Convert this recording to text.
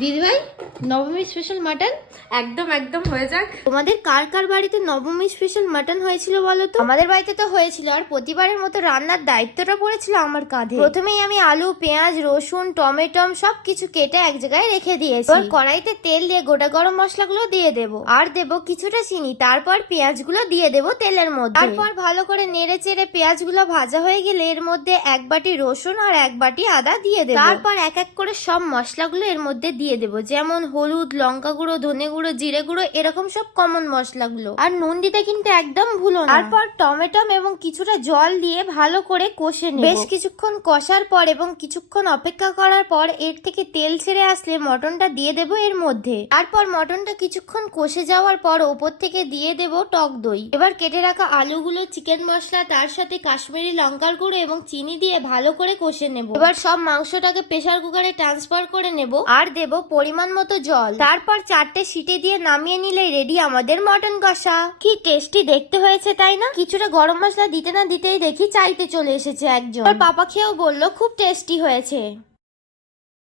দিদিভাই নবমী special mutton একদম একদম হয়ে যাক। তোমাদের কার কার বাড়িতে নবমী স্পেশাল মাটন হয়েছিল বলো তো? আমাদের বাড়িতে তো হয়েছিল, আর প্রতিবারের মতো রান্নার দায়িত্বটা পড়েছিল আমার কাঁধে। প্রথমেই আমি আলু, পেঁয়াজ, রসুন, টমেটো সবকিছু কেটে এক জায়গায় রেখে দিয়েছি। কড়াইতে তেল দিয়ে গোটা গরম মশলাগুলো দিয়ে দেবো, আর দেবো কিছুটা চিনি। তারপর পেঁয়াজগুলো দিয়ে দেবো তেলের মধ্যে। তারপর ভালো করে নেড়ে চেড়ে পেঁয়াজগুলো ভাজা হয়ে গেলে এর মধ্যে এক বাটি রসুন আর এক বাটি আদা দিয়ে দেবো। তারপর এক এক করে সব মশলাগুলো এর মধ্যে দিয়ে দেবো, যেমন হলুদ, লঙ্কা গুঁড়ো, ধনে গুঁড়ো, জিরে গুঁড়ো, এরকম সব কমন মশলাগুলো। আর নুন দিতে কিন্তু একদম ভুলো না। তারপর টমেটো এবং কিছুটা জল দিয়ে ভালো করে কষে নেব। বেশ কিছুক্ষণ কষার পর এবং কিছুক্ষণ অপেক্ষা করার পর এর থেকে তেল ছেড়ে আসলে মটনটা দিয়ে দেবো এর মধ্যে। তারপর মটনটা কিছুক্ষণ কষে যাওয়ার পর ওপর থেকে দিয়ে দেব টক দই। এবার কেটে রাখা আলুগুলো, চিকেন মশলা, তার সাথে কাশ্মীরি লঙ্কার গুঁড়ো এবং চিনি দিয়ে ভালো করে কষে নেব। এবার সব মাংসটাকে প্রেসার কুকারে ট্রান্সফার করে নেব আর দেব পরিমাণ মতো জল। তারপর 4টে সিটি দিয়ে নামিয়ে নিলে রেডি আমাদের মটন কষা। কি টেস্টি দেখতে হয়েছে তাই না? কিছুটা গরম মশলা দিতে না দিতেই দেখি চাইতে চলে এসেছে একজন। আর পাপা খেয়েও বললো খুব টেস্টি হয়েছে।